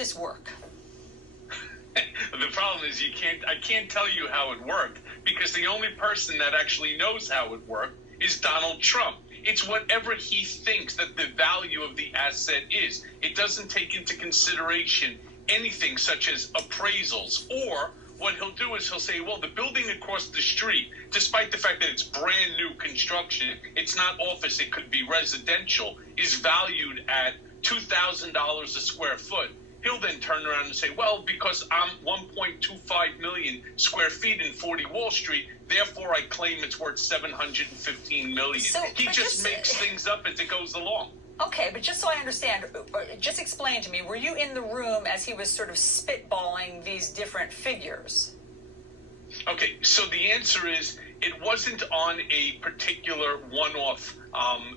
this work? The problem is I can't tell you how it worked, because the only person that actually knows how it worked is Donald Trump. It's whatever he thinks that the value of the asset is. It doesn't take into consideration anything such as appraisals, or what he'll do is he'll say, well, the building across the street, despite the fact that it's brand new construction, it's not office, it could be residential, is valued at $2,000 a square foot. He'll then turn around and say, well, because I'm 1.25 million square feet in 40 Wall Street, therefore I claim it's worth 715 million. So, he just makes things up as it goes along. Okay, but just so I understand, just explain to me, were you in the room as he was sort of spitballing these different figures? Okay, so the answer is it wasn't on a particular one-off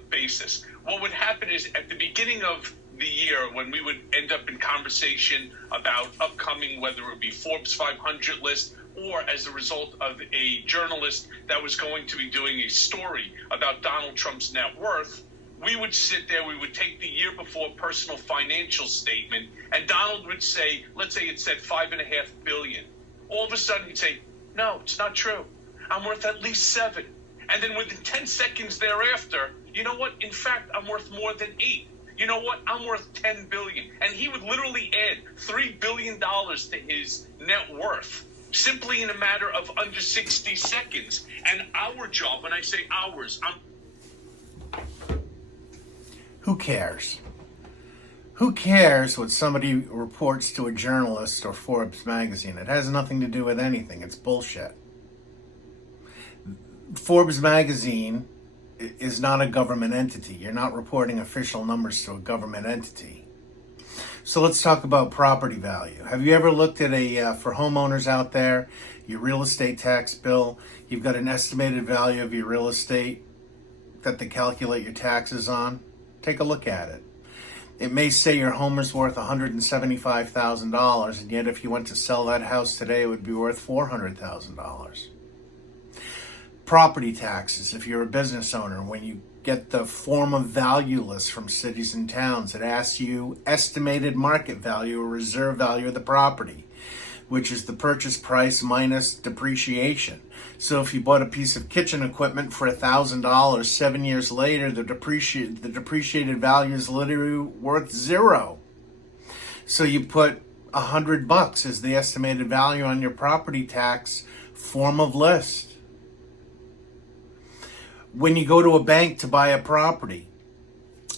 basis. What would happen is at the beginning of the year, when we would end up in conversation about upcoming, whether it would be Forbes 500 list, or as a result of a journalist that was going to be doing a story about Donald Trump's net worth, we would sit there, we would take the year before personal financial statement, and Donald would say, let's say it said $5.5 billion. All of a sudden he'd say, no, it's not true. I'm worth at least $7. And then within 10 seconds thereafter, you know what? In fact, I'm worth more than $8. You know what? I'm worth $10 billion. And he would literally add $3 billion to his net worth, simply in a matter of under 60 seconds. And our job, when I say ours, Who cares? Who cares what somebody reports to a journalist or Forbes Magazine? It has nothing to do with anything. It's bullshit. Forbes Magazine is not a government entity. You're not reporting official numbers to a government entity. So let's talk about property value. Have you ever looked at for homeowners out there, your real estate tax bill, you've got an estimated value of your real estate that they calculate your taxes on? Take a look at it. It may say your home is worth $175,000, and yet if you went to sell that house today, it would be worth $400,000. Property taxes, if you're a business owner, when you get the form of value list from cities and towns, it asks you estimated market value or reserve value of the property, which is the purchase price minus depreciation. So if you bought a piece of kitchen equipment for $1,000, 7 years later, the depreciated value is literally worth $0. So you put $100 as the estimated value on your property tax form of list. When you go to a bank to buy a property,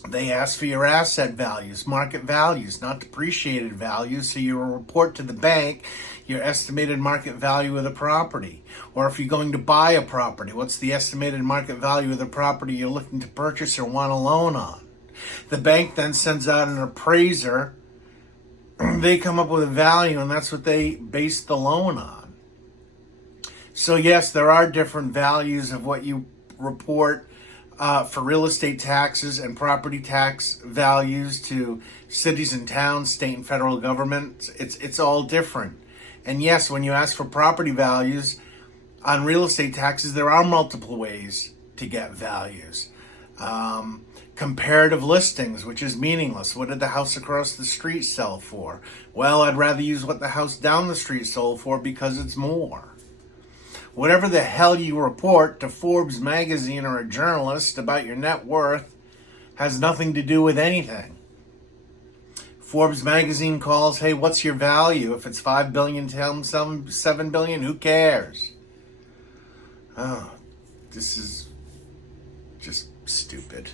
they ask for your asset values, market values, not depreciated values. So you report to the bank your estimated market value of the property. Or if you're going to buy a property, what's the estimated market value of the property you're looking to purchase or want a loan on? The bank then sends out an appraiser. They come up with a value, and that's what they base the loan on. So yes, there are different values of what you report for real estate taxes and property tax values to cities and towns, state and federal government. It's all different. And yes, when you ask for property values on real estate taxes, there are multiple ways to get values. Comparative listings, which is meaningless. What did the house across the street sell for? Well, I'd rather use what the house down the street sold for because it's more. Whatever the hell you report to Forbes Magazine or a journalist about your net worth has nothing to do with anything. Forbes Magazine calls, hey, what's your value? If it's $5 billion, tell them $7 billion, who cares? Oh, this is just stupid.